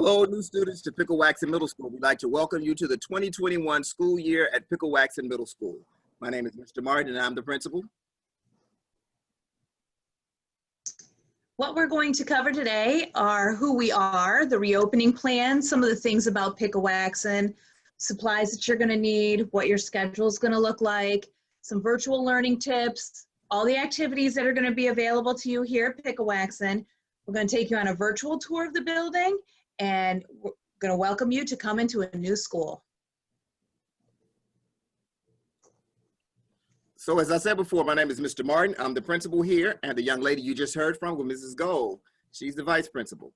Hello, new students to Piccowaxen Middle School. We'd like to welcome you to the 2021 school year at Piccowaxen Middle School. My name is Mr. Martin and I'm the principal. What we're going to cover today are who we are, the reopening plan, some of the things about Piccowaxen, supplies that you're going to need, what your schedule is going to look like, some virtual learning tips, all the activities that are going to be available to you here at Piccowaxen. We're going to take you on a virtual tour of the building, and we're going to welcome you to come into a new school. So as I said before, my name is Mr. Martin. I'm the principal here, and the young lady you just heard from was Mrs. Gold. She's the vice principal.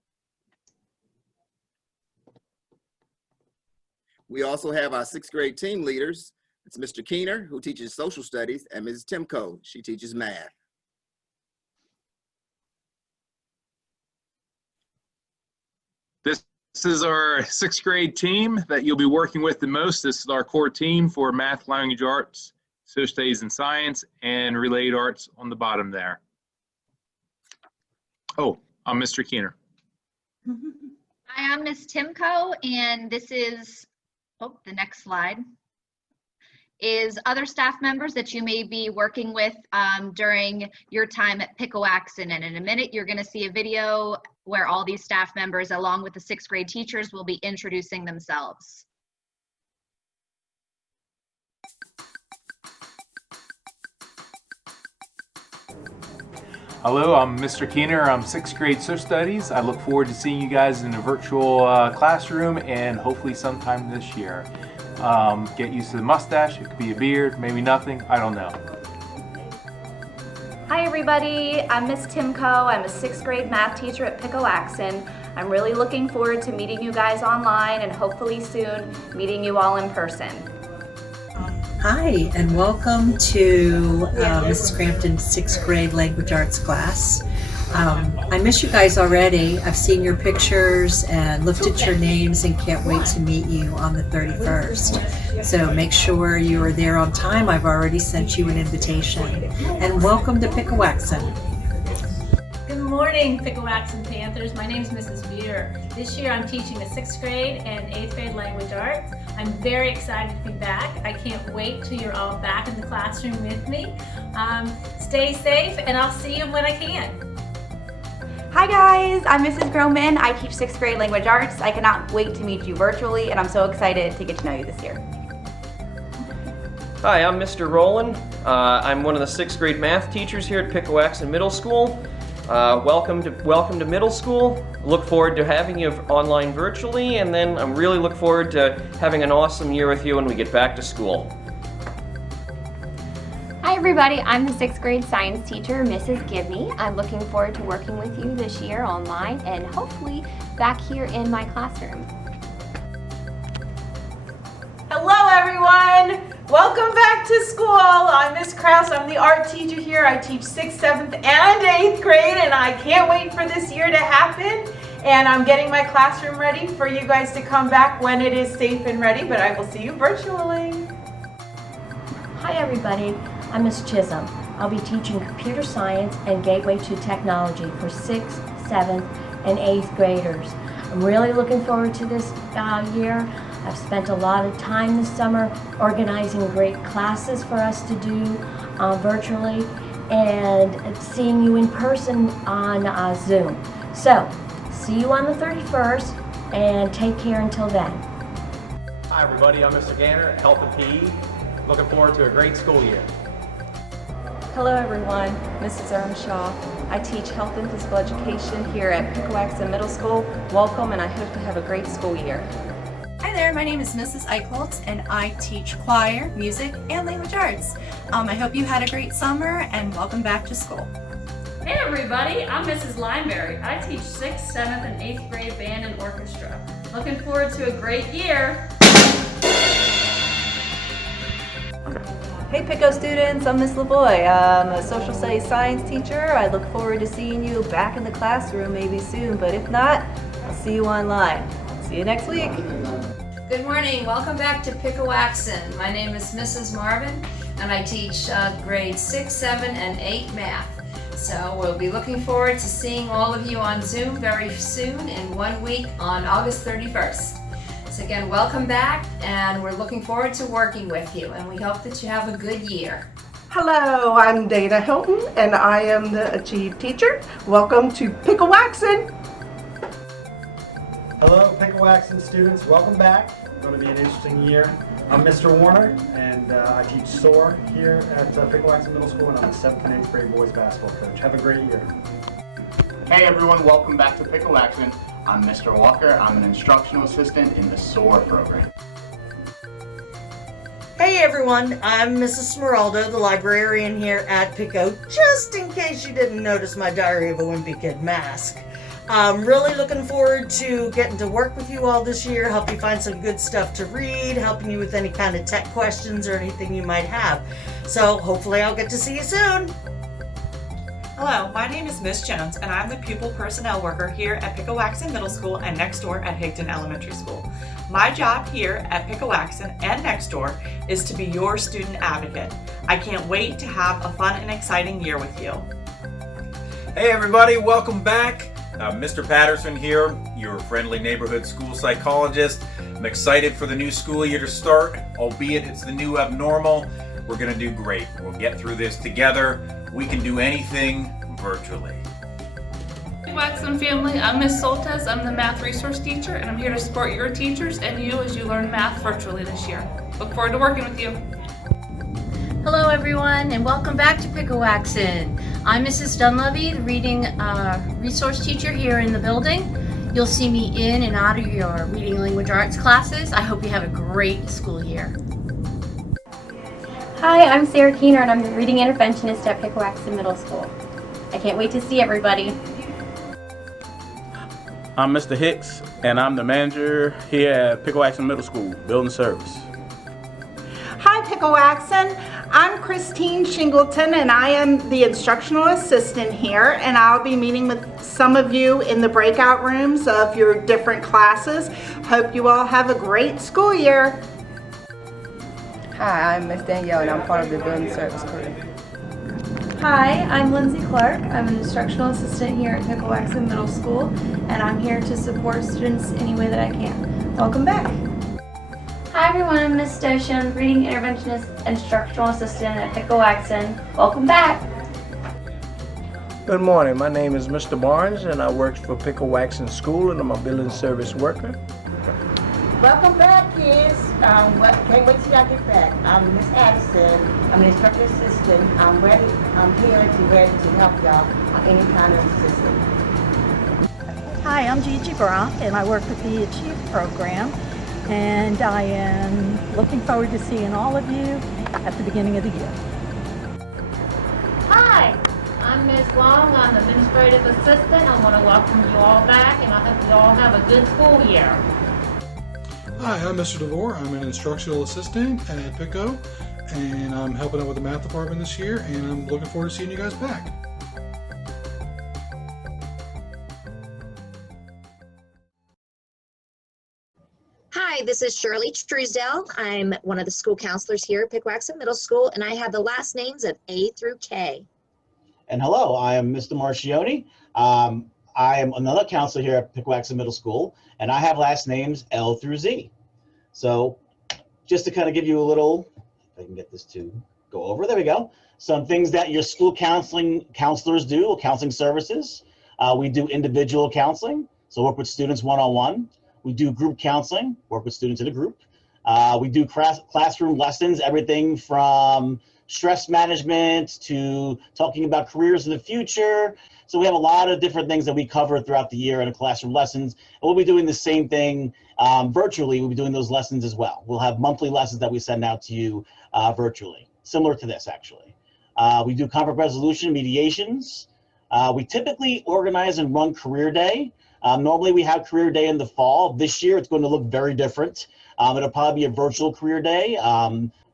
We also have our 6th grade team leaders. It's Mr. Keener, who teaches social studies, and Mrs. Timko. She teaches math. This is our 6th grade team that you'll be working with the most. This is our core team for math, language arts, social studies and science, and related arts on the bottom there. Oh, I'm Mr. Keener. Hi, I'm Miss Timko, and this is, the next slide is other staff members that you may be working with during your time at Piccowaxen. And in a minute, you're going to see a video where all these staff members, along with the 6th grade teachers, will be introducing themselves. Hello, I'm Mr. Keener. I'm 6th grade social studies. I look forward to seeing you guys in a virtual classroom and hopefully sometime this year. Get used to the mustache. It could be a beard, maybe nothing. I don't know. Hi everybody, I'm Miss Timko. I'm a 6th grade math teacher at Piccowaxen. I'm really looking forward to meeting you guys online and hopefully soon meeting you all in person. Hi, and welcome to Mrs. Crampton's 6th grade language arts class. I miss you guys already. I've seen your pictures and looked at your names and can't wait to meet you on the 31st. So make sure you are there on time. I've already sent you an invitation. And welcome to Piccowaxen. Good morning, Piccowaxen Panthers. My name is Mrs. Beer. This year I'm teaching the 6th grade and 8th grade language arts. I'm very excited to be back. I can't wait till you're all back in the classroom with me. Stay safe and I'll see you when I can. Hi guys, I'm Mrs. Groman. I teach 6th grade language arts. I cannot wait to meet you virtually and I'm so excited to get to know you this year. Hi, I'm Mr. Rowland. I'm one of the 6th grade math teachers here at Piccowaxen Middle School. Welcome to middle school. Look forward to having you online virtually, and then I'm really look forward to having an awesome year with you when we get back to school. Hi everybody, I'm the 6th grade science teacher, Mrs. Gibney. I'm looking forward to working with you this year online and hopefully back here in my classroom. Hello everyone! Welcome back to school. I'm Miss Krause. I'm the art teacher here. I teach 6th, 7th, and 8th grade, and I can't wait for this year to happen. And I'm getting my classroom ready for you guys to come back when it is safe and ready, but I will see you virtually. Hi everybody, I'm Miss Chisholm. I'll be teaching computer science and gateway to technology for 6th, 7th, and 8th graders. I'm really looking forward to this year. I've spent a lot of time this summer organizing great classes for us to do virtually and seeing you in person on Zoom. So, see you on the 31st and take care until then. Hi everybody, I'm Mr. Ganner, Health and PE. Looking forward to a great school year. Hello everyone, Mrs. Earnshaw. I teach health and physical education here at Piccowaxen Middle School. Welcome, and I hope to have a great school year. Hi there, my name is Mrs. Eichholtz and I teach choir, music, and language arts. I hope you had a great summer and welcome back to school. Hey everybody, I'm Mrs. Lineberry. I teach 6th, 7th, and 8th grade band and orchestra. Looking forward to a great year. Hey Picco students, I'm Miss Lavoy. I'm a social studies science teacher. I look forward to seeing you back in the classroom maybe soon, but if not, I'll see you online. See you next week. Good morning, welcome back to Piccowaxen. My name is Mrs. Marvin and I teach grades 6, 7, and 8 math. So we'll be looking forward to seeing all of you on Zoom very soon in 1 week on August 31st. So again, welcome back, and we're looking forward to working with you, and we hope that you have a good year. Hello, I'm Dana Hilton, and I am the Achieve teacher. Welcome to Piccowaxen. Hello, Piccowaxen students. Welcome back. It's going to be an interesting year. I'm Mr. Warner, and I teach SOAR here at Piccowaxen Middle School, and I'm the 7th and 8th grade boys basketball coach. Have a great year. Hey everyone, welcome back to Piccowaxen. I'm Mr. Walker. I'm an instructional assistant in the SOAR program. Hey everyone, I'm Mrs. Smeraldo, the librarian here at Picco, just in case you didn't notice my Diary of a Wimpy Kid mask. I'm really looking forward to getting to work with you all this year, help you find some good stuff to read, helping you with any kind of tech questions or anything you might have. So hopefully I'll get to see you soon. Hello, my name is Miss Jones, and I'm the pupil personnel worker here at Piccowaxen Middle School and next door at Higdon Elementary School. My job here at Piccowaxen and next door is to be your student advocate. I can't wait to have a fun and exciting year with you. Hey everybody, welcome back. Mr. Patterson here, your friendly neighborhood school psychologist. I'm excited for the new school year to start, albeit it's the new abnormal. We're going to do great. We'll get through this together. We can do anything virtually. Piccowaxen family, I'm Miss Soltes. I'm the math resource teacher, and I'm here to support your teachers and you as you learn math virtually this year. Look forward to working with you. Hello everyone, and welcome back to Piccowaxen. I'm Mrs. Dunleavy, the reading resource teacher here in the building. You'll see me in and out of your reading language arts classes. I hope you have a great school year. Hi, I'm Sarah Keener, and I'm the reading interventionist at Piccowaxen Middle School. I can't wait to see everybody. I'm Mr. Hicks, and I'm the manager here at Piccowaxen Middle School, Building Service. Hi, Piccowaxen. I'm Christine Shingleton, and I am the instructional assistant here, and I'll be meeting with some of you in the breakout rooms of your different classes. Hope you all have a great school year. Hi, I'm Miss Danielle, and I'm part of the Building Service crew. Hi, I'm Lindsay Clark. I'm an instructional assistant here at Piccowaxen Middle School, and I'm here to support students any way that I can. Welcome back. Hi everyone, I'm Miss Stoshan, reading interventionist instructional assistant at Piccowaxen. Welcome back. Good morning, my name is Mr. Barnes, and I work for Piccowaxen School, and I'm a building service worker. Welcome back, kids. Can't wait till y'all get back. I'm Miss Addison. I'm an instructor assistant. I'm here to help y'all on any kind of assistance. Hi, I'm Gigi Brock, and I work with the Achieve program. And I am looking forward to seeing all of you at the beginning of the year. Hi, I'm Ms. Long. I'm the administrative assistant. I want to welcome you all back, and I hope you all have a good school year. Hi, I'm Mr. DeVore. I'm an instructional assistant at Picco, and I'm helping out with the math department this year, and I'm looking forward to seeing you guys back. Hi, this is Shirley Truesdell. I'm one of the school counselors here at Piccowaxen Middle School, and I have the last names of A through K. And hello, I am Mr. Marcioni. I am another counselor here at Piccowaxen Middle School, and I have last names L through Z. So just to kind of give you a little, if I can get this to go over, there we go. Some things that your school counselors do, or counseling services. We do individual counseling, so work with students one-on-one. We do group counseling, work with students in a group. We do classroom lessons, everything from stress management to talking about careers in the future. So we have a lot of different things that we cover throughout the year in the classroom lessons. And we'll be doing the same thing virtually. We'll be doing those lessons as well. We'll have monthly lessons that we send out to you virtually, similar to this actually. We do conflict resolution, mediations. We typically organize and run career day. Normally we have career day in the fall. This year it's going to look very different. It'll probably be a virtual career day.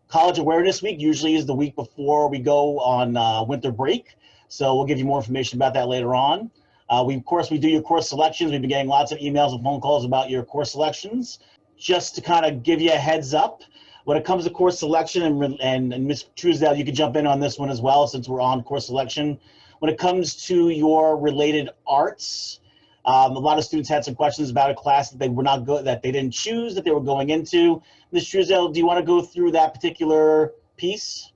College Awareness Week usually is the week before we go on winter break. So we'll give you more information about that later on. Of course, we do your course selections. We've been getting lots of emails and phone calls about your course selections. Just to kind of give you a heads up, when it comes to course selection, and Ms. Truesdale, you can jump in on this one as well since we're on course selection. When it comes to your related arts, a lot of students had some questions about a class that they were not good, that they didn't choose, that they were going into. Ms. Truesdale, do you want to go through that particular piece?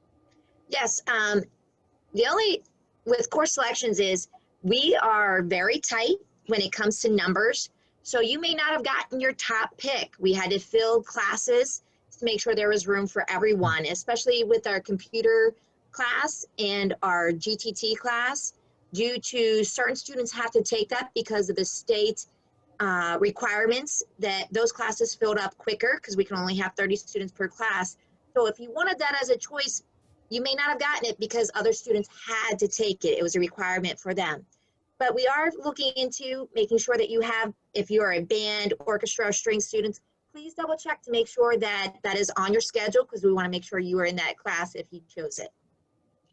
Yes, the only with course selections is we are very tight when it comes to numbers. So you may not have gotten your top pick. We had to fill classes to make sure there was room for everyone, especially with our computer class and our GTT class. Due to certain students have to take that because of the state requirements, that those classes filled up quicker because we can only have 30 students per class. So if you wanted that as a choice, you may not have gotten it because other students had to take it. It was a requirement for them. But we are looking into making sure that you have, if you are a band, orchestra, or string students, please double check to make sure that that is on your schedule, because we want to make sure you are in that class if you chose it.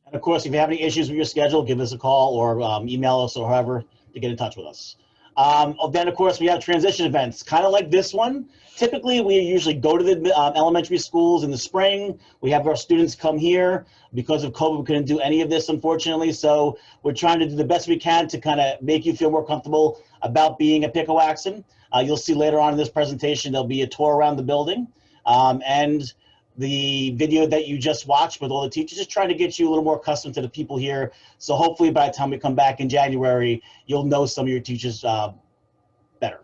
And of course, if you have any issues with your schedule, give us a call or email us or however to get in touch with us. Then, of course, we have transition events, kind of like this one. Typically, we usually go to the elementary schools in the spring. We have our students come here. Because of COVID, we couldn't do any of this, unfortunately. So we're trying to do the best we can to kind of make you feel more comfortable about being a Piccowaxen. You'll see later on in this presentation, there'll be a tour around the building. And the video that you just watched with all the teachers is trying to get you a little more accustomed to the people here. So hopefully by the time we come back in January, you'll know some of your teachers better.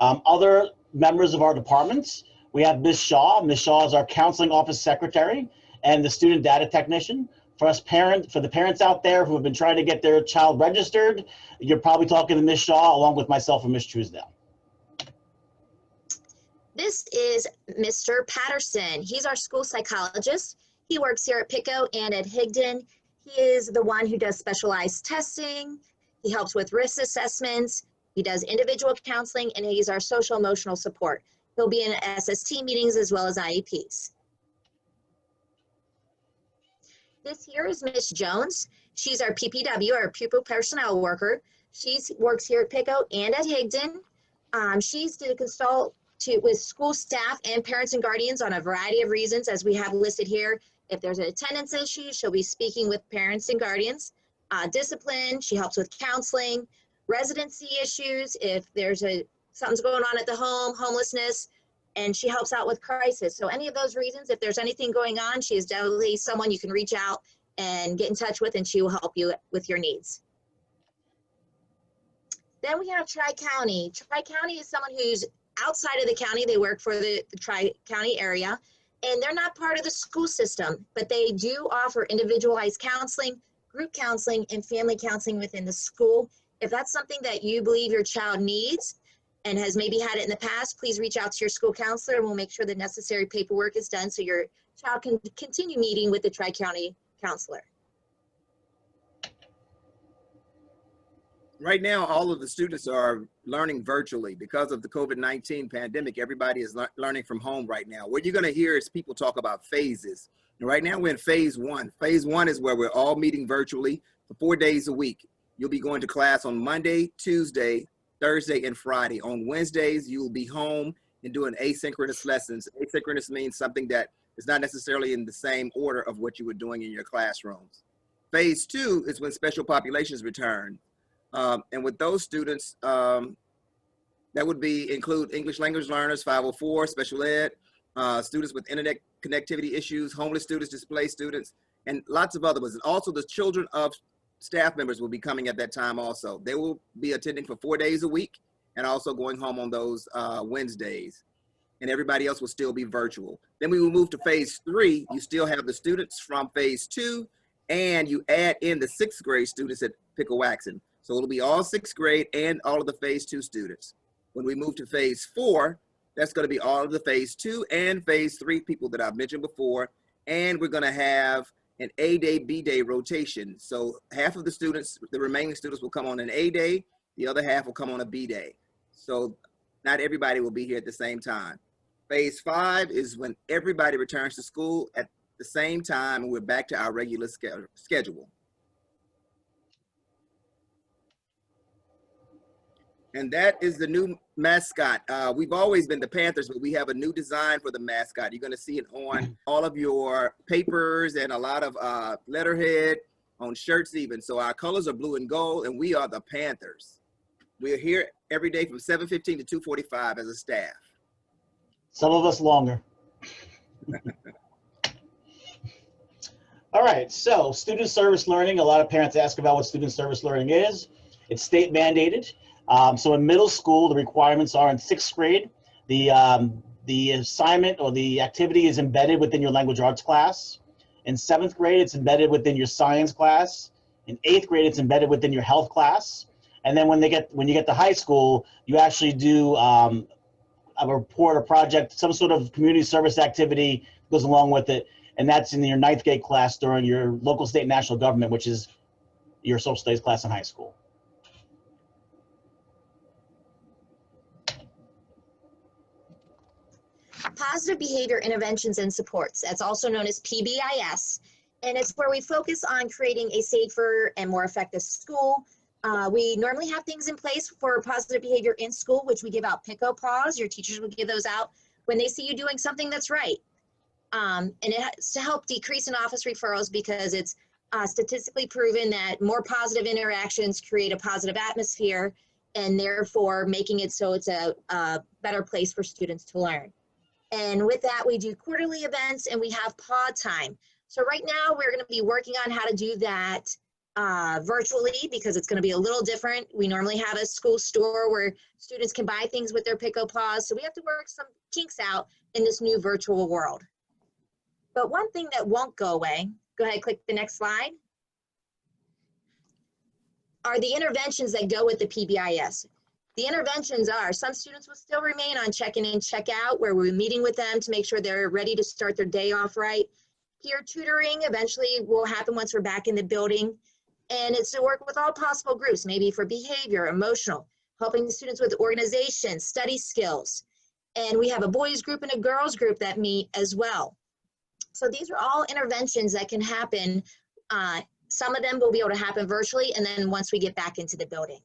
Other members of our departments, we have Ms. Shaw. Ms. Shaw is our counseling office secretary and the student data technician. For the parents out there who have been trying to get their child registered, you're probably talking to Ms. Shaw along with myself and Ms. Truesdale. This is Mr. Patterson. He's our school psychologist. He works here at Picco and at Higdon. He is the one who does specialized testing. He helps with risk assessments. He does individual counseling, and he's our social emotional support. He'll be in SST meetings as well as IEPs. This here is Miss Jones. She's our PPW, our pupil personnel worker. She works here at Picco and at Higdon. She's to consult with school staff and parents and guardians on a variety of reasons, as we have listed here. If there's an attendance issue, she'll be speaking with parents and guardians. Discipline, she helps with counseling. Residency issues, if there's something's going on at the home, homelessness, and she helps out with crisis. So any of those reasons, if there's anything going on, she is definitely someone you can reach out and get in touch with, and she will help you with your needs. Then we have Tri-County. Tri-County is someone who's outside of the county. They work for the Tri-County area, and they're not part of the school system, but they do offer individualized counseling, group counseling, and family counseling within the school. If that's something that you believe your child needs and has maybe had it in the past, please reach out to your school counselor, and we'll make sure the necessary paperwork is done so your child can continue meeting with the Tri-County counselor. Right now, all of the students are learning virtually because of the COVID-19 pandemic. Everybody is learning from home right now. What you're going to hear is people talk about phases. And right now, we're in phase one. Phase one is where we're all meeting virtually for 4 days a week. You'll be going to class on Monday, Tuesday, Thursday, and Friday. On Wednesdays, you'll be home and doing asynchronous lessons. Asynchronous means something that is not necessarily in the same order of what you were doing in your classrooms. Phase two is when special populations return. And with those students, that would include English language learners, 504, special ed, students with internet connectivity issues, homeless students, displaced students, and lots of other ones. And also the children of staff members will be coming at that time also. They will be attending for 4 days a week and also going home on those Wednesdays. And everybody else will still be virtual. Then we will move to phase three. You still have the students from phase two, and you add in the 6th grade students at Piccowaxen. So it'll be all 6th grade and all of the phase two students. When we move to phase four, that's going to be all of the phase two and phase three people that I've mentioned before. And we're going to have an A day, B day rotation. So half of the students, the remaining students will come on an A day, the other half will come on a B day. So not everybody will be here at the same time. Phase five is when everybody returns to school at the same time and we're back to our regular schedule. And that is the new mascot. We've always been the Panthers, but we have a new design for the mascot. You're going to see it on all of your papers and a lot of letterhead. on shirts even. So our colors are blue and gold, and we are the Panthers. We are here every day from 7:15 to 2:45 as a staff. Some of us longer. All right, so student service learning. A lot of parents ask about what student service learning is. It's state mandated. So in middle school, the requirements are in 6th grade. The assignment or the activity is embedded within your language arts class. In 7th grade, it's embedded within your science class. In 8th grade, it's embedded within your health class. And then when you get to high school, you actually do a report, a project, some sort of community service activity goes along with it. And that's in your 9th grade class during your local, state, and national government, which is your social studies class in high school. Positive behavior interventions and supports. That's also known as PBIS. And it's where we focus on creating a safer and more effective school. We normally have things in place for positive behavior in school, which we give out Piccopaws. Your teachers will give those out when they see you doing something that's right. And it's to help decrease in office referrals because it's statistically proven that more positive interactions create a positive atmosphere and therefore making it so it's a better place for students to learn. And with that, we do quarterly events and we have pod time. So right now we're going to be working on how to do that virtually because it's going to be a little different. We normally have a school store where students can buy things with their Piccopaws. So we have to work some kinks out in this new virtual world. But one thing that won't go away, go ahead, click the next slide, are the interventions that go with the PBIS. The interventions are, some students will still remain on check-in and check-out where we're meeting with them to make sure they're ready to start their day off right. Peer tutoring eventually will happen once we're back in the building. And it's to work with all possible groups, maybe for behavior, emotional, helping students with organization, study skills. And we have a boys group and a girls group that meet as well. So these are all interventions that can happen. Some of them will be able to happen virtually, and then once we get back into the building.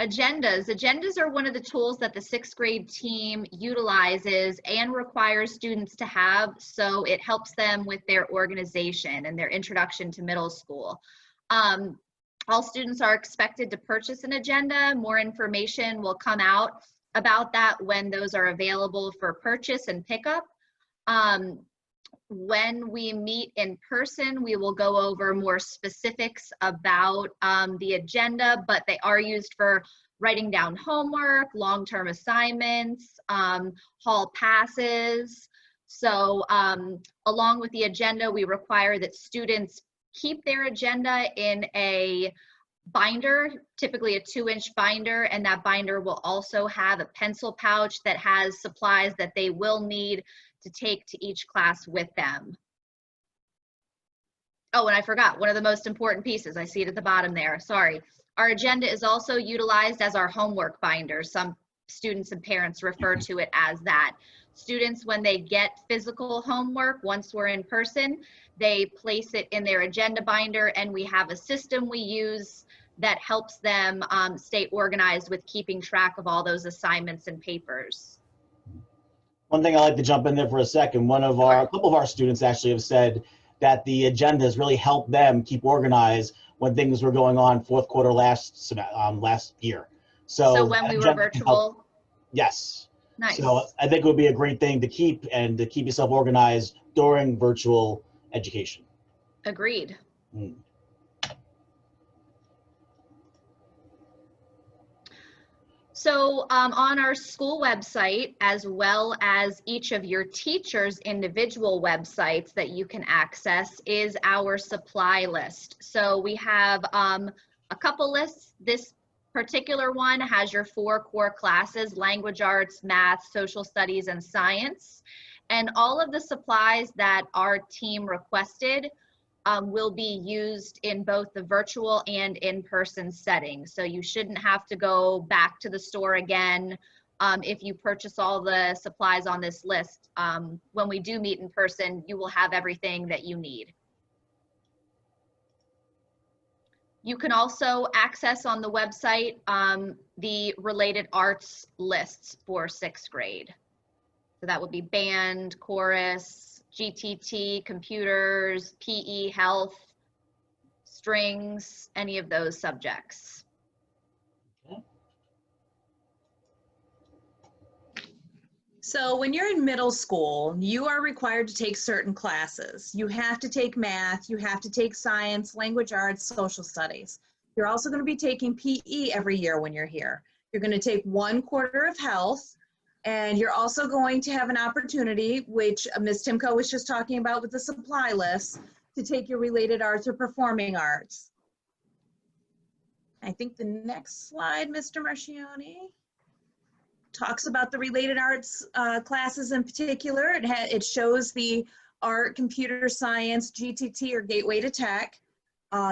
Agendas. Agendas are one of the tools that the 6th grade team utilizes and requires students to have, so it helps them with their organization and their introduction to middle school. All students are expected to purchase an agenda. More information will come out about that when those are available for purchase and pickup. When we meet in person, we will go over more specifics about the agenda, but they are used for writing down homework, long-term assignments, hall passes. So along with the agenda, we require that students keep their agenda in a binder, typically a 2-inch binder, and that binder will also have a pencil pouch that has supplies that they will need to take to each class with them. Oh, and I forgot one of the most important pieces. I see it at the bottom there. Sorry. Our agenda is also utilized as our homework binder. Some students and parents refer to it as that. Students, when they get physical homework, once we're in person, they place it in their agenda binder, and we have a system we use that helps them stay organized with keeping track of all those assignments and papers. One thing I'd like to jump in there for a second. A couple of our students actually have said that the agenda has really helped them keep organized when things were going on 4th quarter last year. So when we were virtual? Yes. Nice. So I think it would be a great thing to keep and to keep yourself organized during virtual education. Agreed. Mm. So on our school website, as well as each of your teachers' individual websites that you can access, is our supply list. So we have a couple lists. This particular one has your 4 core classes: language arts, math, social studies, and science. And all of the supplies that our team requested will be used in both the virtual and in-person setting. So you shouldn't have to go back to the store again if you purchase all the supplies on this list. When we do meet in person, you will have everything that you need. You can also access on the website the related arts lists for 6th grade. So that would be band, chorus, GTT, computers, PE, health, strings, any of those subjects. So when you're in middle school, you are required to take certain classes. You have to take math, you have to take science, language arts, social studies. You're also going to be taking PE every year when you're here. You're going to take 1 quarter of health, and you're also going to have an opportunity, which Ms. Timko was just talking about with the supply list, to take your related arts or performing arts. I think the next slide, Mr. Marchioni, talks about the related arts classes in particular. It shows the art, computer science, GTT or Gateway to Tech,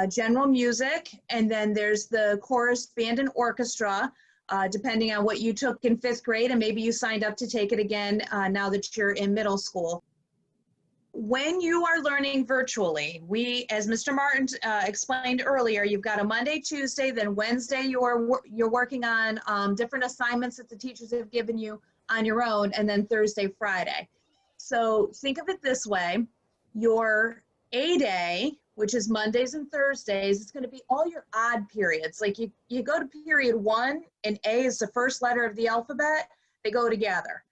general music, and then there's the chorus, band, and orchestra, depending on what you took in 5th grade, and maybe you signed up to take it again now that you're in middle school. When you are learning virtually, as Mr. Martin explained earlier, you've got a Monday, Tuesday, then Wednesday you're working on different assignments that the teachers have given you on your own, and then Thursday, Friday. So think of it this way: your A day, which is Mondays and Thursdays, it's going to be all your odd periods. Like you go to period 1, and A is the first letter of the alphabet, they go together.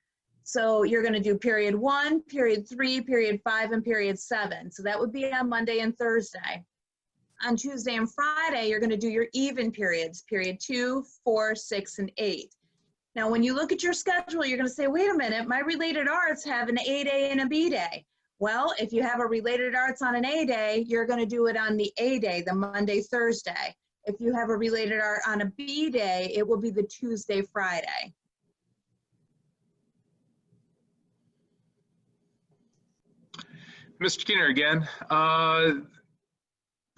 So you're going to do period 1, period 3, period 5, and period 7. So that would be on Monday and Thursday. On Tuesday and Friday, you're going to do your even periods, period 2, 4, 6, and 8. Now, when you look at your schedule, you're going to say, wait a minute, my related arts have an A day and a B day. Well, if you have a related arts on an A day, you're going to do it on the A day, the Monday, Thursday. If you have a related art on a B day, it will be the Tuesday, Friday. Mr. Keener again.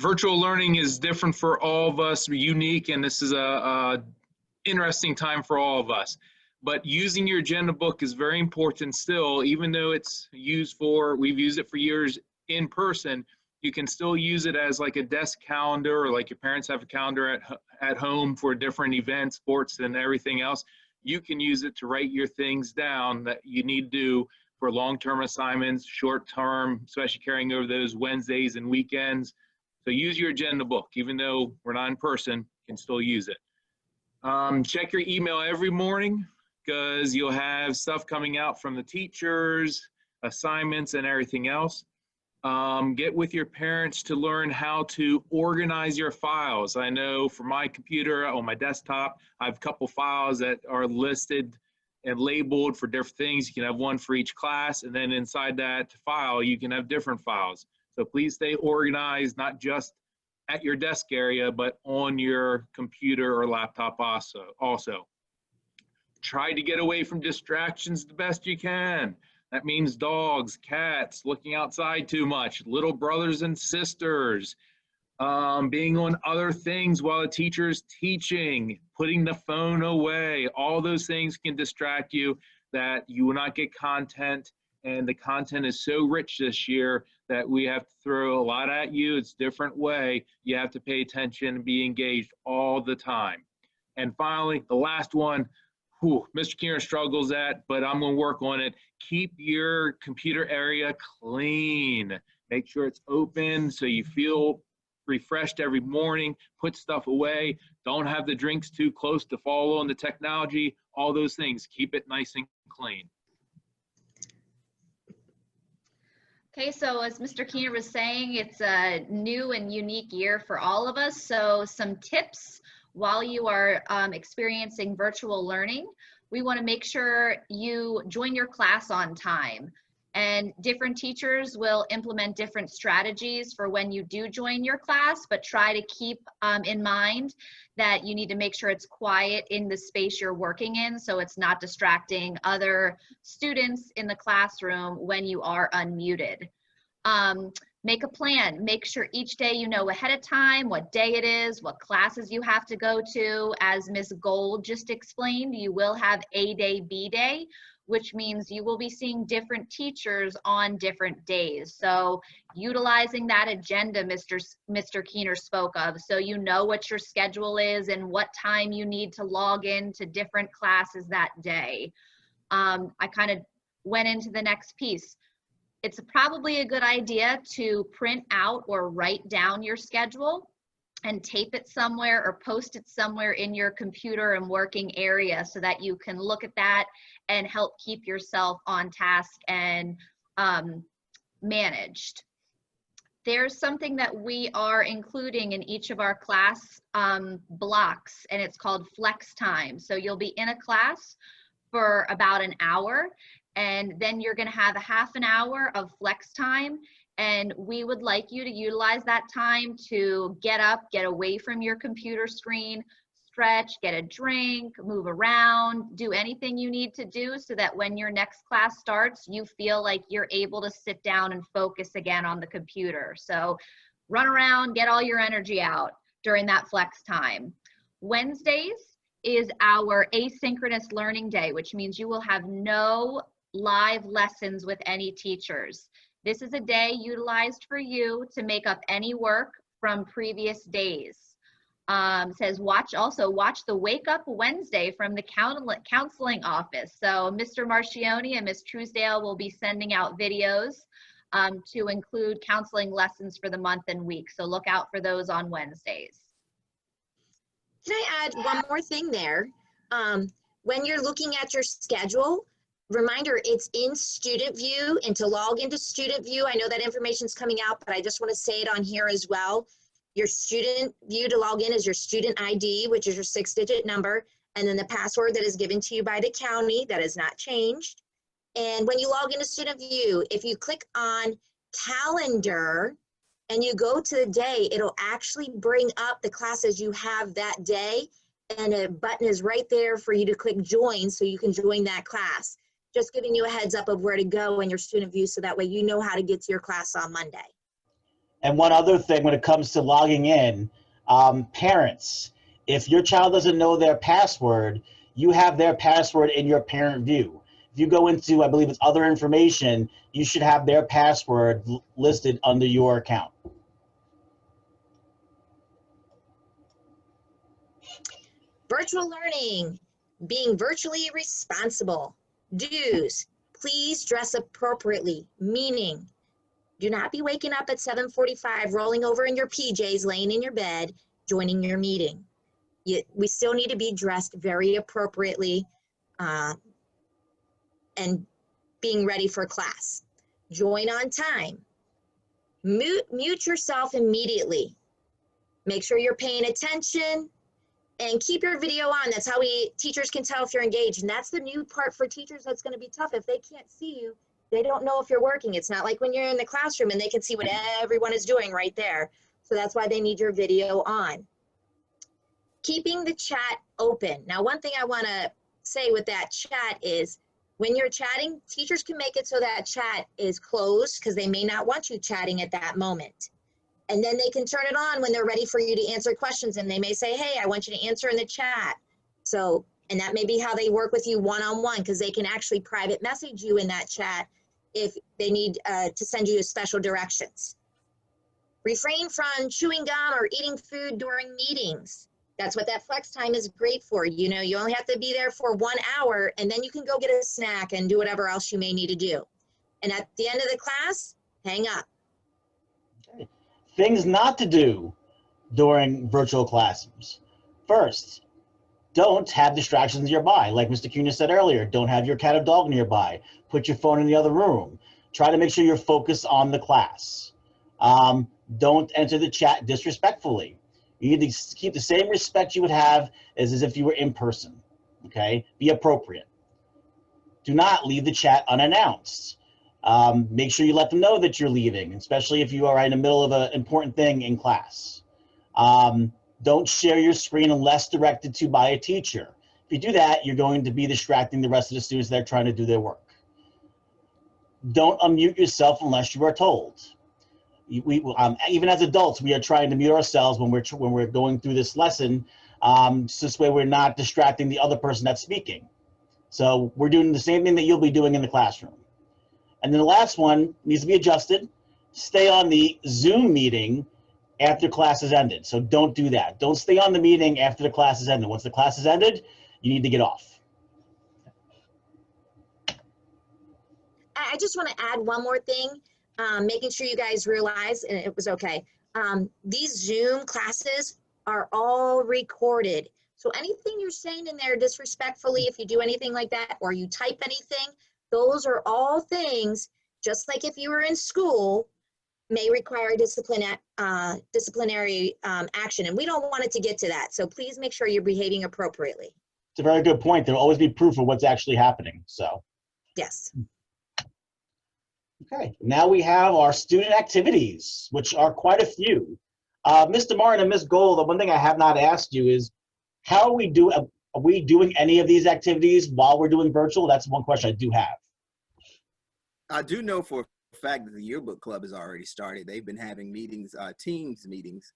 Virtual learning is different for all of us, unique, and this is a interesting time for all of us. But using your agenda book is very important still, even though it's used we've used it for years in person, you can still use it as like a desk calendar, or like your parents have a calendar at home for different events, sports, and everything else. You can use it to write your things down that you need to do for long-term assignments, short-term, especially carrying over those Wednesdays and weekends. So use your agenda book, even though we're not in person, you can still use it. Check your email every morning, because you'll have stuff coming out from the teachers, assignments, and everything else. Get with your parents to learn how to organize your files. I know for my computer on my desktop, I have a couple files that are listed and labeled for different things. You can have one for each class, and then inside that file, you can have different files. So please stay organized, not just at your desk area, but on your computer or laptop also. Try to get away from distractions the best you can. That means dogs, cats, looking outside too much, little brothers and sisters, being on other things while a teacher is teaching, putting the phone away. All those things can distract you, that you will not get content. And the content is so rich this year that we have to throw a lot at you. It's a different way. You have to pay attention and be engaged all the time. And finally, the last one, Mr. Kieran struggles at, but I'm going to work on it. Keep your computer area clean. Make sure it's open so you feel refreshed every morning. Put stuff away. Don't have the drinks too close to follow on the technology. All those things. Keep it nice and clean. Okay, so as Mr. Keener was saying, it's a new and unique year for all of us. So some tips while you are experiencing virtual learning. We want to make sure you join your class on time. And different teachers will implement different strategies for when you do join your class, but try to keep in mind that you need to make sure it's quiet in the space you're working in, so it's not distracting other students in the classroom when you are unmuted. Make a plan. Make sure each day you know ahead of time what day it is, what classes you have to go to. As Ms. Gold just explained, you will have A day, B day, which means you will be seeing different teachers on different days. So utilizing that agenda Mr. Keener spoke of, so you know what your schedule is and what time you need to log in to different classes that day. I kind of went into the next piece. it's probably a good idea to print out or write down your schedule and tape it somewhere or post it somewhere in your computer and working area so that you can look at that and help keep yourself on task and managed. There's something that we are including in each of our class blocks, and it's called flex time. So you'll be in a class for about an hour, and then you're going to have a half an hour of flex time. And we would like you to utilize that time to get up, get away from your computer screen, stretch, get a drink, move around, do anything you need to do so that when your next class starts, you feel like you're able to sit down and focus again on the computer. So run around, get all your energy out during that flex time. Wednesdays is our asynchronous learning day, which means you will have no live lessons with any teachers. This is a day utilized for you to make up any work from previous days. Says watch the Wake Up Wednesday from the counseling office. So Mr. Marchione and Ms. Truesdale will be sending out videos to include counseling lessons for the month and week. So look out for those on Wednesdays. Can I add one more thing there? When you're looking at your schedule, reminder, it's in Student View, and to log into Student View, I know that information's coming out, but I just want to say it on here as well. Your Student View to log in is your student ID, which is your 6-digit number, and then the password that is given to you by the county that is not changed. And when you log into Student View, if you click on Calendar and you go to the day, it'll actually bring up the classes you have that day, and a button is right there for you to click Join so you can join that class. Just giving you a heads up of where to go in your Student View so that way you know how to get to your class on Monday. And one other thing when it comes to logging in, parents, if your child doesn't know their password, you have their password in your parent view. If you go into, I believe it's other information, you should have their password listed under your account. Virtual learning, being virtually responsible. Do's, please dress appropriately, meaning do not be waking up at 7:45, rolling over in your PJs, laying in your bed, joining your meeting. We still need to be dressed very appropriately and being ready for class. Join on time. Mute yourself immediately. Make sure you're paying attention and keep your video on. That's how teachers can tell if you're engaged. And that's the new part for teachers that's going to be tough. If they can't see you, they don't know if you're working. It's not like when you're in the classroom and they can see what everyone is doing right there. So that's why they need your video on. Keeping the chat open. Now, one thing I want to say with that chat is when you're chatting, teachers can make it so that chat is closed because they may not want you chatting at that moment. And then they can turn it on when they're ready for you to answer questions, and they may say, hey, I want you to answer in the chat. So, and that may be how they work with you one-on-one, because they can actually private message you in that chat if they need to send you special directions. Refrain from chewing gum or eating food during meetings. That's what that flex time is great for. You know, you only have to be there for 1 hour, and then you can go get a snack and do whatever else you may need to do. And at the end of the class, hang up. Things not to do during virtual classrooms. First, don't have distractions nearby. Like Mr. Cunha said earlier, don't have your cat or dog nearby. Put your phone in the other room. Try to make sure you're focused on the class. Don't enter the chat disrespectfully. You need to keep the same respect you would have as if you were in person, okay? Be appropriate. Do not leave the chat unannounced. Make sure you let them know that you're leaving, especially if you are in the middle of an important thing in class. Don't share your screen unless directed to by a teacher. If you do that, you're going to be distracting the rest of the students that are trying to do their work. Don't unmute yourself unless you are told. Even as adults, we are trying to mute ourselves when we're going through this lesson, so this way we're not distracting the other person that's speaking. So we're doing the same thing that you'll be doing in the classroom. And then the last one needs to be adjusted. Stay on the Zoom meeting after class has ended. So don't do that. Don't stay on the meeting after the class has ended. Once the class has ended, you need to get off. I just want to add one more thing, making sure you guys realize, and it was okay, these Zoom classes are all recorded. So anything you're saying in there disrespectfully, if you do anything like that, or you type anything, those are all things, just like if you were in school, may require disciplinary action. And we don't want it to get to that. So please make sure you're behaving appropriately. It's a very good point. There'll always be proof of what's actually happening. So. Yes. Okay, now we have our student activities, which are quite a few. Mr. Martin and Ms. Gold, the one thing I have not asked you is, how are we doing any of these activities while we're doing virtual? That's one question I do have. I do know for a fact that the yearbook club has already started. They've been having meetings, teams meetings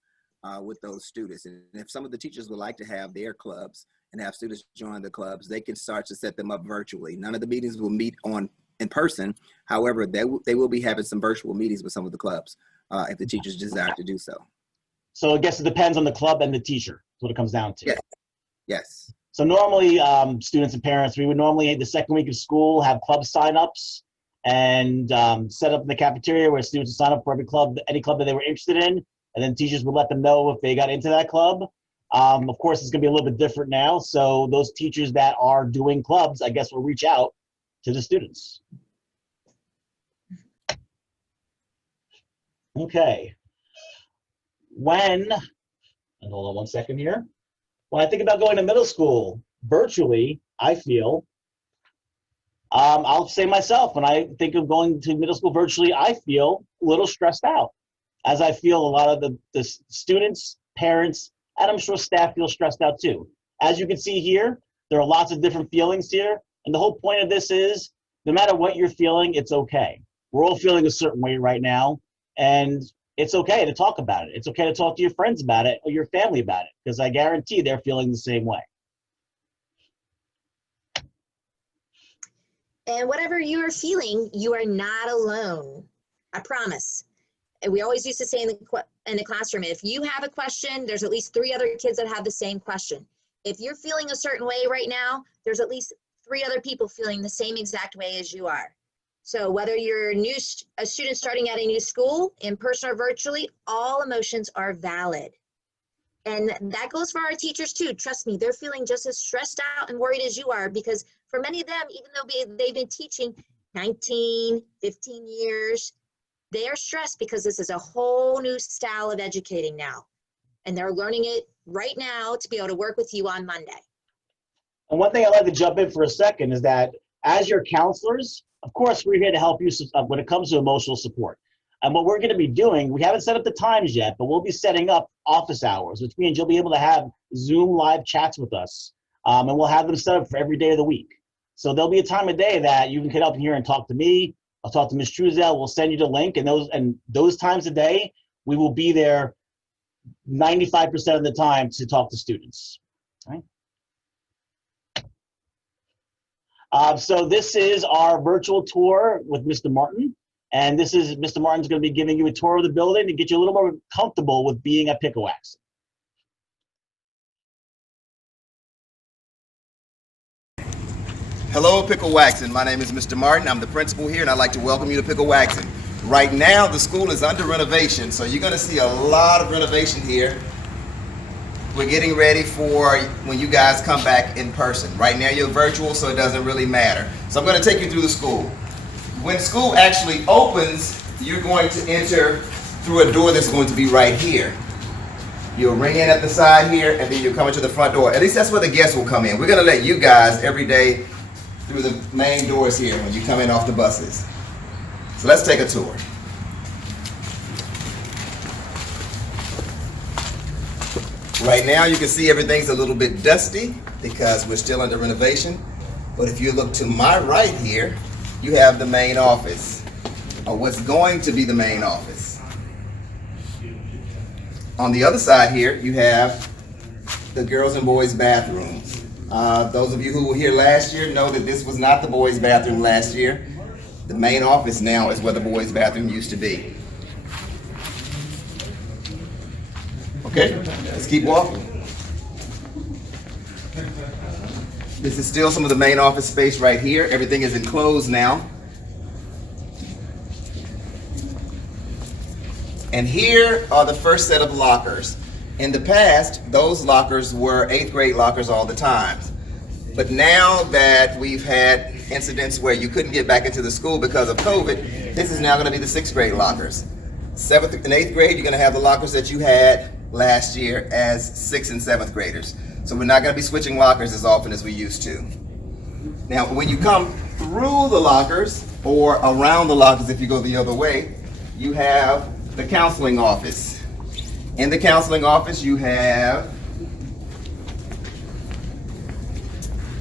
with those students. And if some of the teachers would like to have their clubs and have students join the clubs, they can start to set them up virtually. None of the meetings will meet in person. However, they will be having some virtual meetings with some of the clubs if the teachers desire to do so. So I guess it depends on the club and the teacher. That's what it comes down to. Yes. Yes. So normally, students and parents, we would normally, the second week of school, have club sign-ups and set up in the cafeteria where students would sign up for every club, any club that they were interested in, and then teachers would let them know if they got into that club. Of course, it's going to be a little bit different now. So those teachers that are doing clubs, I guess, will reach out to the students. Okay. And hold on one second here. When I think about going to middle school virtually, I feel, I'll say myself, when I think of going to middle school virtually, I feel a little stressed out, as I feel a lot of the students, parents, and I'm sure staff feel stressed out too. As you can see here, there are lots of different feelings here. And the whole point of this is, no matter what you're feeling, it's okay. We're all feeling a certain way right now, and it's okay to talk about it. It's okay to talk to your friends about it or your family about it, because I guarantee they're feeling the same way. And whatever you are feeling, you are not alone. I promise. And we always used to say in the classroom, if you have a question, there's at least 3 other kids that have the same question. If you're feeling a certain way right now, there's at least 3 other people feeling the same exact way as you are. So whether you're a student starting at a new school, in person or virtually, all emotions are valid. And that goes for our teachers too. Trust me, they're feeling just as stressed out and worried as you are, because for many of them, even though they've been teaching 19, 15 years, they are stressed because this is a whole new style of educating now. And they're learning it right now to be able to work with you on Monday. And one thing I'd like to jump in for a second is that as your counselors, of course, we're here to help you when it comes to emotional support. And what we're going to be doing, we haven't set up the times yet, but we'll be setting up office hours, which means you'll be able to have Zoom live chats with us. And we'll have them set up for every day of the week. So there'll be a time of day that you can get up here and talk to me. I'll talk to Ms. Truzel. We'll send you the link. And those times a day, we will be there 95% of the time to talk to students. All right? So this is our virtual tour with Mr. Martin. And this is, Mr. Martin's going to be giving you a tour of the building to get you a little more comfortable with being at Piccowaxen. Hello, Piccowaxen. My name is Mr. Martin. I'm the principal here, and I'd like to welcome you to Piccowaxen. Right now, the school is under renovation, so you're going to see a lot of renovation here. We're getting ready for when you guys come back in person. Right now, you're virtual, so it doesn't really matter. So I'm going to take you through the school. When school actually opens, you're going to enter through a door that's going to be right here. You'll ring in at the side here, and then you'll come into the front door. At least that's where the guests will come in. We're going to let you guys every day through the main doors here when you come in off the buses. So let's take a tour. Right now you can see everything's a little bit dusty because we're still under renovation. But if you look to my right here, you have the main office, or what's going to be the main office. On the other side here, you have the girls and boys bathrooms. Those of you who were here last year know that this was not the boys' bathroom last year. The main office now is where the boys' bathroom used to be. Okay, let's keep walking. This is still some of the main office space right here. Everything is enclosed now. And here are the first set of lockers. In the past, those lockers were 8th grade lockers all the time. But now that we've had incidents where you couldn't get back into the school because of COVID, this is now going to be the 6th grade lockers. 7th and 8th grade, you're going to have the lockers that you had last year as 6th and 7th graders. So we're not going to be switching lockers as often as we used to. Now, when you come through the lockers, or around the lockers if you go the other way, you have the counseling office. In the counseling office, you have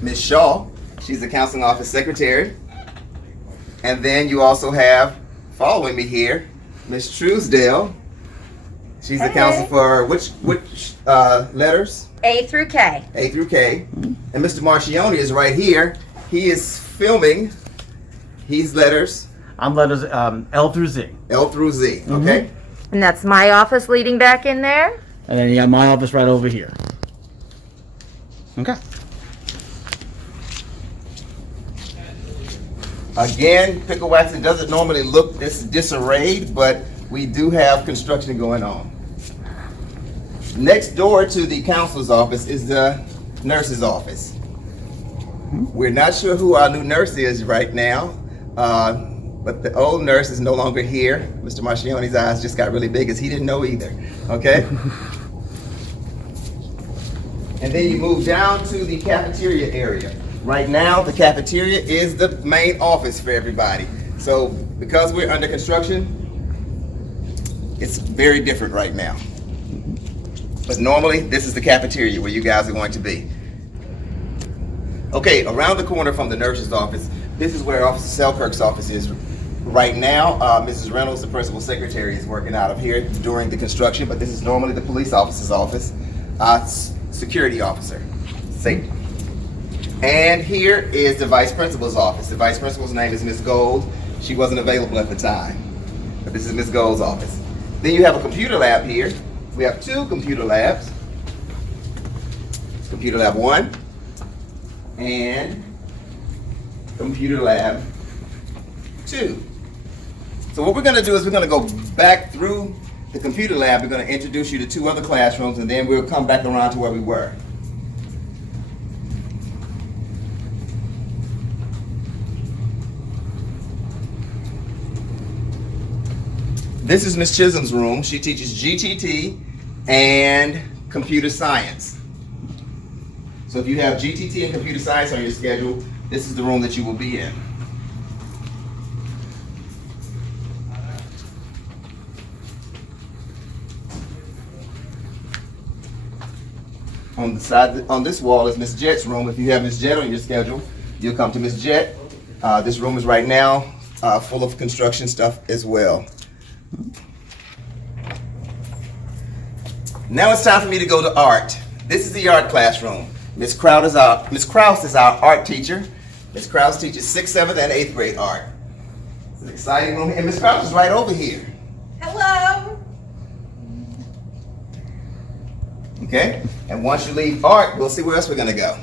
Ms. Shaw. She's the counseling office secretary. And then you also have, following me here, Ms. Truesdale. She's the counselor for which letters? A through K. A through K. And Mr. Marchione is right here. He is filming. He's letters. I'm letters L through Z. L through Z, okay? And that's my office leading back in there. And then you got my office right over here. Okay. Again, Piccowaxen doesn't normally look this disarrayed, but we do have construction going on. Next door to the counselor's office is the nurse's office. We're not sure who our new nurse is right now, but the old nurse is no longer here. Mr. Marchione's eyes just got really big as he didn't know either, okay? And then you move down to the cafeteria area. Right now, the cafeteria is the main office for everybody. So because we're under construction, it's very different right now. But normally, this is the cafeteria where you guys are going to be. Okay, around the corner from the nurse's office, this is where Officer Selkirk's office is. Right now, Mrs. Reynolds, the principal secretary, is working out of here during the construction, but this is normally the police officer's office. Security officer, safety. And here is the vice principal's office. The vice principal's name is Ms. Gold. She wasn't available at the time, but this is Ms. Gold's office. Then you have a computer lab here. We have 2 computer labs. Computer lab 1 and computer lab 2. So what we're going to do is we're going to go back through the computer lab. We're going to introduce you to 2 other classrooms, and then we'll come back around to where we were. This is Ms. Chisholm's room. She teaches GTT and computer science. So if you have GTT and computer science on your schedule, this is the room that you will be in. On the side, on this wall is Ms. Jet's room. If you have Ms. Jet on your schedule, you'll come to Ms. Jet. This room is right now full of construction stuff as well. Now it's time for me to go to art. This is the art classroom. Ms. Kraus is our art teacher. Ms. Kraus teaches 6th, 7th, and 8th grade art. It's an exciting room, and Ms. Kraus is right over here. Hello. Okay? And once you leave art, we'll see where else we're gonna go.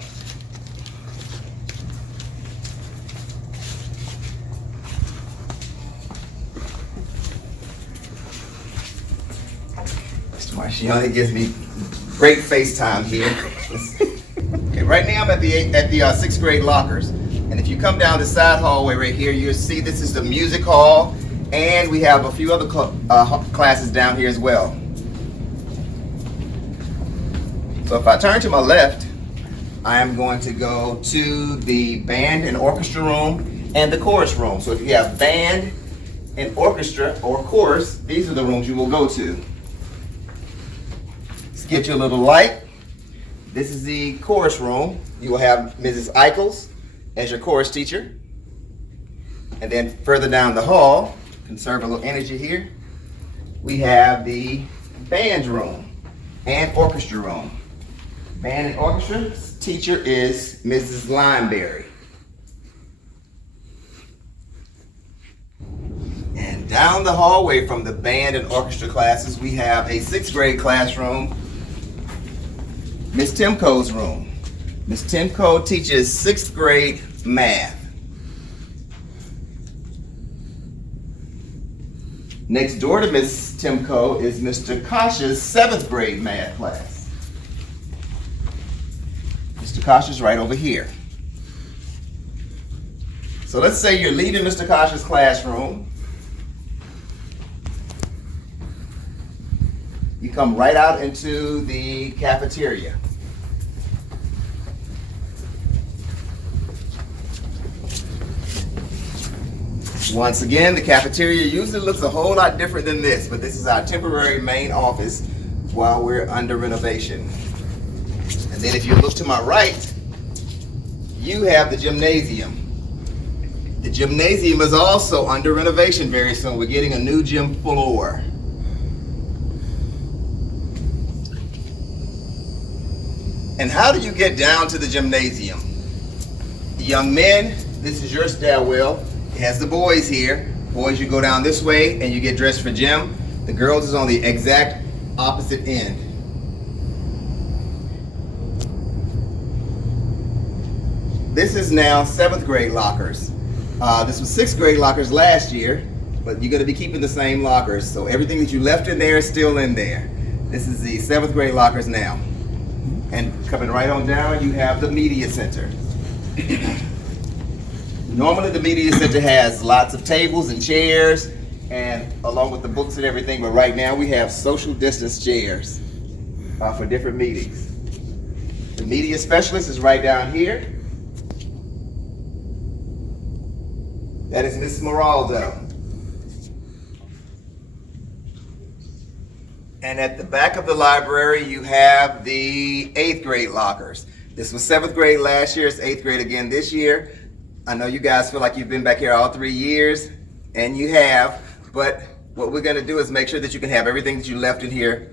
Mr. Marchione gives me great FaceTime here. Okay, right now I'm at the 6th grade lockers. And if you come down the side hallway right here, you'll see this is the music hall, and we have a few other classes down here as well. So if I turn to my left, I am going to go to the band and orchestra room and the chorus room. So if you have band and orchestra or chorus, these are the rooms you will go to. Let's get you a little light. This is the chorus room. You will have Mrs. Eichels as your chorus teacher. And then further down the hall, conserve a little energy here, we have the band room and orchestra room. Band and orchestra teacher is Mrs. Lineberry. And down the hallway from the band and orchestra classes, we have a 6th grade classroom, Ms. Timko's room. Ms. Timko teaches 6th grade math. Next door to Miss Timko is Mr. Kasha's 7th grade math class. Mr. Kasha's right over here. So let's say you're leaving Mr. Kasha's classroom. You come right out into the cafeteria. Once again, the cafeteria usually looks a whole lot different than this, but this is our temporary main office while we're under renovation. And then if you look to my right, you have the gymnasium. The gymnasium is also under renovation very soon. We're getting a new gym floor. And how do you get down to the gymnasium? Young men, this is your stairwell. It has the boys here. Boys, you go down this way and you get dressed for gym. The girls is on the exact opposite end. This is now 7th grade lockers. This was 6th grade lockers last year, but you're going to be keeping the same lockers. So everything that you left in there is still in there. This is the 7th grade lockers now. And coming right on down, you have the media center. Normally the media center has lots of tables and chairs, and along with the books and everything, but right now we have social distance chairs for different meetings. The media specialist is right down here. That is Miss Moraldo. And at the back of the library, you have the 8th grade lockers. This was 7th grade last year, it's 8th grade again this year. I know you guys feel like you've been back here all 3 years, and you have, but what we're gonna do is make sure that you can have everything that you left in here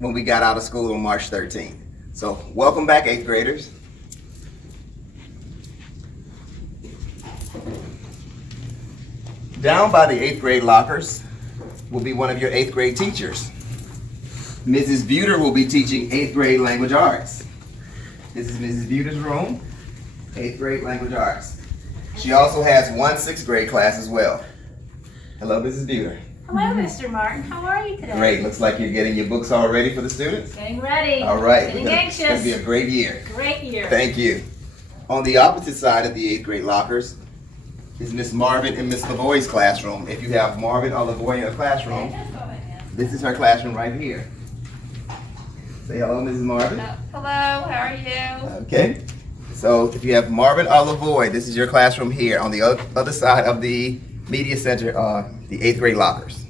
when we got out of school on March 13th. So welcome back, 8th graders. Down by the 8th grade lockers will be one of your 8th grade teachers. Mrs. Buter will be teaching 8th grade language arts. This is Mrs. Buter's room, 8th grade language arts. She also has one 6th grade class as well. Hello, Mrs. Buter. Hello, Mr. Martin. How are you today? Great. Looks like you're getting your books all ready for the students. Getting ready. All right. Getting anxious. It's going to be a great year. Great year. Thank you. On the opposite side of the 8th grade lockers is Miss Marvin and Miss Lavoie's classroom. If you have Marvin or Lavoie in your classroom, this is her classroom right here. Say hello, Mrs. Marvin. Hello, how are you? Okay. So if you have Marvin or Lavoie, this is your classroom here on the other side of the media center, the 8th grade lockers.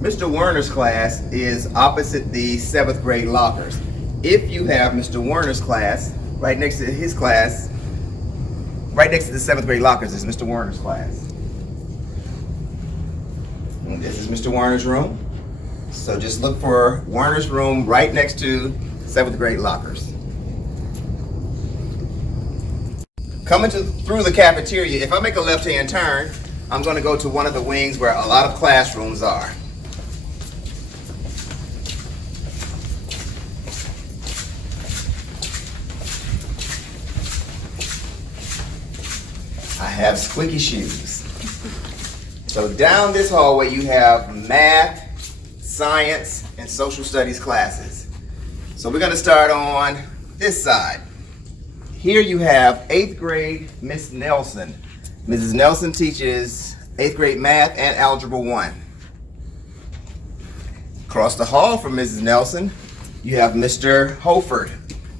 Mr. Werner's class is opposite the 7th grade lockers. If you have Mr. Werner's class, right next to his class, right next to the 7th grade lockers is Mr. Werner's class. And this is Mr. Werner's room. So just look for Werner's room right next to 7th grade lockers. Coming through the cafeteria, if I make a left-hand turn, I'm going to go to one of the wings where a lot of classrooms are. I have squeaky shoes. So down this hallway you have math, science, and social studies classes. So we're going to start on this side. Here you have 8th grade Miss Nelson. Mrs. Nelson teaches 8th grade math and Algebra 1. Across the hall from Mrs. Nelson, you have Mr. Holford.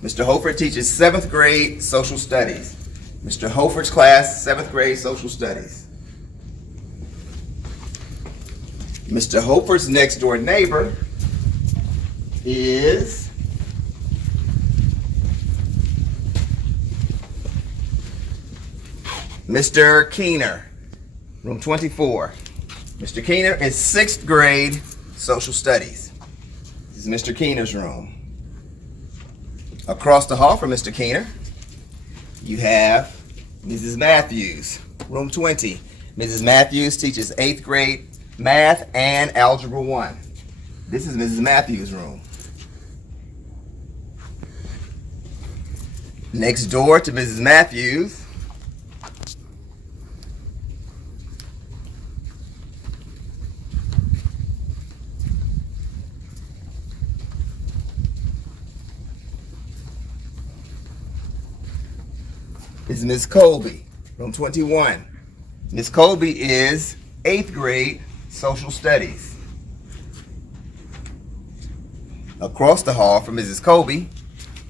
Mr. Holford teaches 7th grade social studies. Mr. Holford's class, 7th grade social studies. Mr. Holford's next door neighbor is Mr. Keener, room 24. Mr. Keener is 6th grade social studies. This is Mr. Keener's room. Across the hall from Mr. Keener, you have Mrs. Matthews, room 20. Mrs. Matthews teaches 8th grade math and Algebra 1. This is Mrs. Matthews' room. Next door to Mrs. Matthews is Ms. Colby, room 21. Ms. Colby is 8th grade social studies. Across the hall from Mrs. Colby,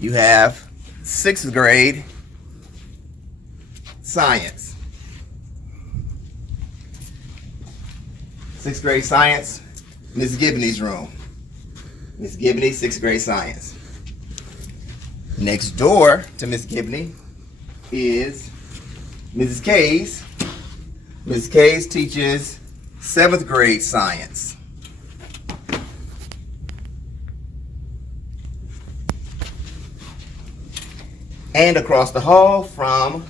you have 6th grade science. 6th grade science, Ms. Gibney's room. Ms. Gibney, 6th grade science. Next door to Ms. Gibney is Mrs. Kays. Ms. Kays teaches 7th grade science. And across the hall from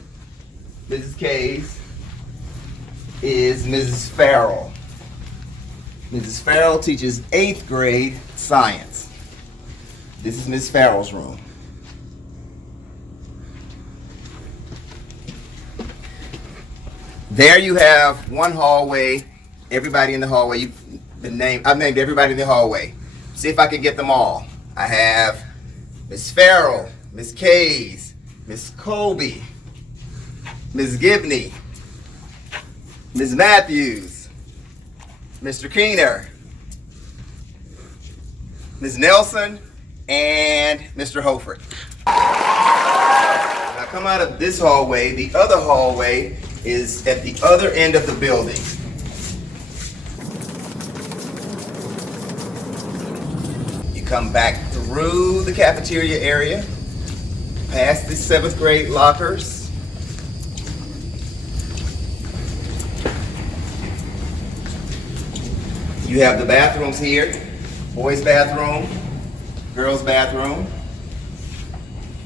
Mrs. Kays is Mrs. Farrell. Mrs. Farrell teaches 8th grade science. This is Ms. Farrell's room. There you have one hallway. Everybody in the hallway. I've named everybody in the hallway. See if I can get them all. I have Ms. Farrell, Ms. Kays, Ms. Colby, Ms. Gibney, Ms. Matthews, Mr. Keener, Ms. Nelson, and Mr. Holford. When I come out of this hallway, the other hallway is at the other end of the building. You come back through the cafeteria area, past the 7th grade lockers. You have the bathrooms here, boys' bathroom, girls' bathroom.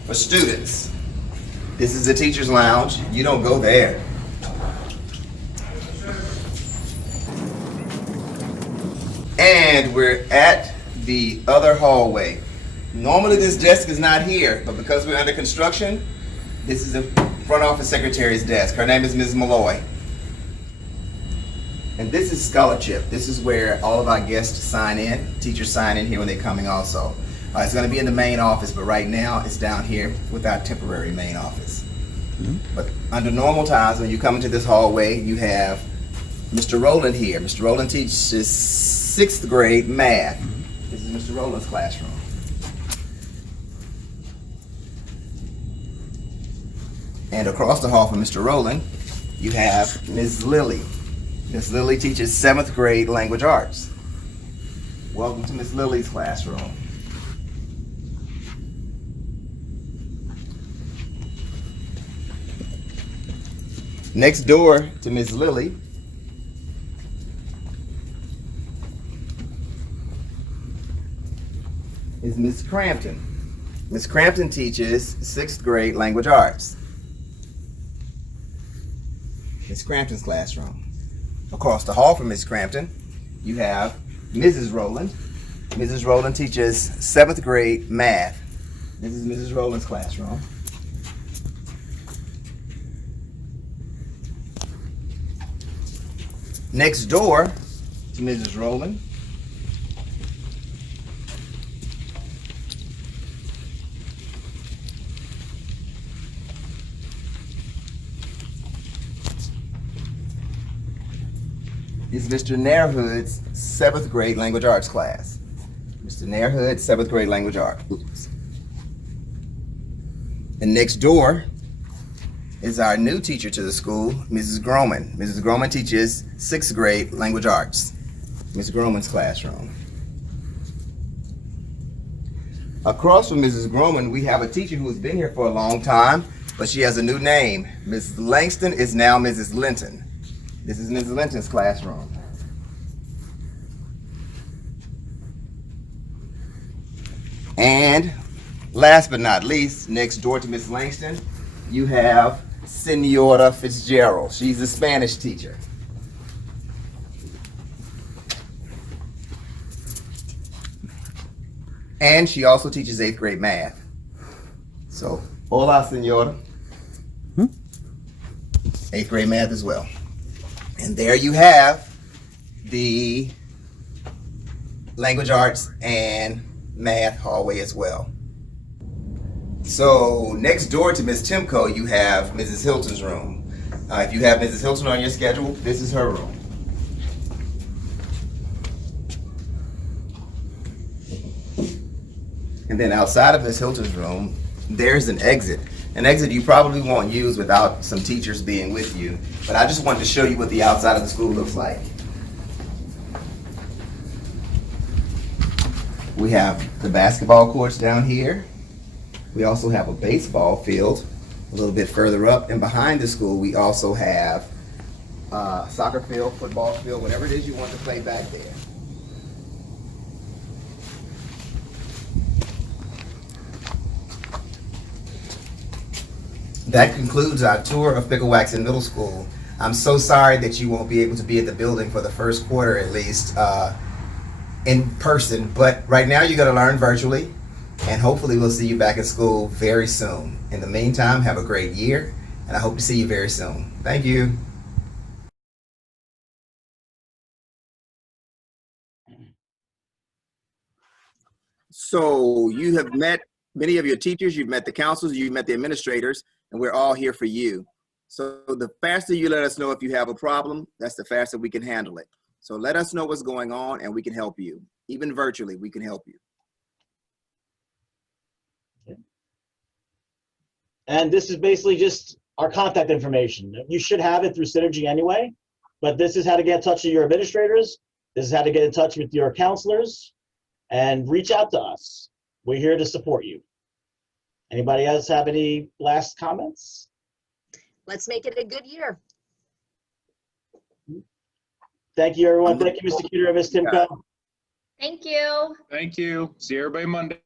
For students, this is the teacher's lounge. You don't go there. And we're at the other hallway. Normally this desk is not here, but because we're under construction, this is the front office secretary's desk. Her name is Ms. Malloy. And this is scholarship. This is where all of our guests sign in. Teachers sign in here when they're coming also. It's going to be in the main office, but right now it's down here with our temporary main office. But under normal times, when you come into this hallway, you have Mr. Rowland here. Mr. Rowland teaches 6th grade math. This is Mr. Rowland's classroom. And across the hall from Mr. Rowland, you have Ms. Lilly. Ms. Lilly teaches 7th grade language arts. Welcome to Ms. Lilly's classroom. Next door to Ms. Lilly is Ms. Crampton. Ms. Crampton teaches 6th grade language arts. Ms. Crampton's classroom. Across the hall from Ms. Crampton, you have Mrs. Rowland. Mrs. Rowland teaches 7th grade math. This is Mrs. Rowland's classroom. Next door to Mrs. Rowland is Mr. Nairhood's 7th grade language arts class. Mr. Nairhood, 7th grade language arts. And next door is our new teacher to the school, Mrs. Groman. Mrs. Groman teaches 6th grade language arts. Ms. Groman's classroom. Across from Mrs. Groman, we have a teacher who has been here for a long time, but she has a new name. Ms. Langston is now Mrs. Linton. This is Mrs. Linton's classroom. And last but not least, next door to Ms. Langston, you have Senora Fitzgerald. She's a Spanish teacher. And she also teaches 8th grade math. So, hola, Senora. 8th grade math as well. And there you have the language arts and math hallway as well. So next door to Miss Timko, you have Mrs. Hilton's room. If you have Mrs. Hilton on your schedule, this is her room. And then outside of Miss Hilton's room, there's an exit. An exit you probably won't use without some teachers being with you. But I just wanted to show you what the outside of the school looks like. We have the basketball courts down here. We also have a baseball field a little bit further up. And behind the school, we also have soccer field, football field, whatever it is you want to play back there. That concludes our tour of Piccowaxen Middle School. I'm so sorry that you won't be able to be at the building for the first quarter at least in person, but right now you're going to learn virtually, and hopefully we'll see you back at school very soon. In the meantime, have a great year, and I hope to see you very soon. Thank you. So you have met many of your teachers, you've met the counselors, you've met the administrators, and we're all here for you. So the faster you let us know if you have a problem, that's the faster we can handle it. So let us know what's going on and we can help you. Even virtually, we can help you. And this is basically just our contact information. You should have it through Synergy anyway, but this is how to get in touch with your administrators. This is how to get in touch with your counselors, and reach out to us. We're here to support you. Anybody else have any last comments? Let's make it a good year. Thank you, everyone. Thank you, Mr. Cuter and Ms. Timko. Thank you. Thank you. See everybody Monday.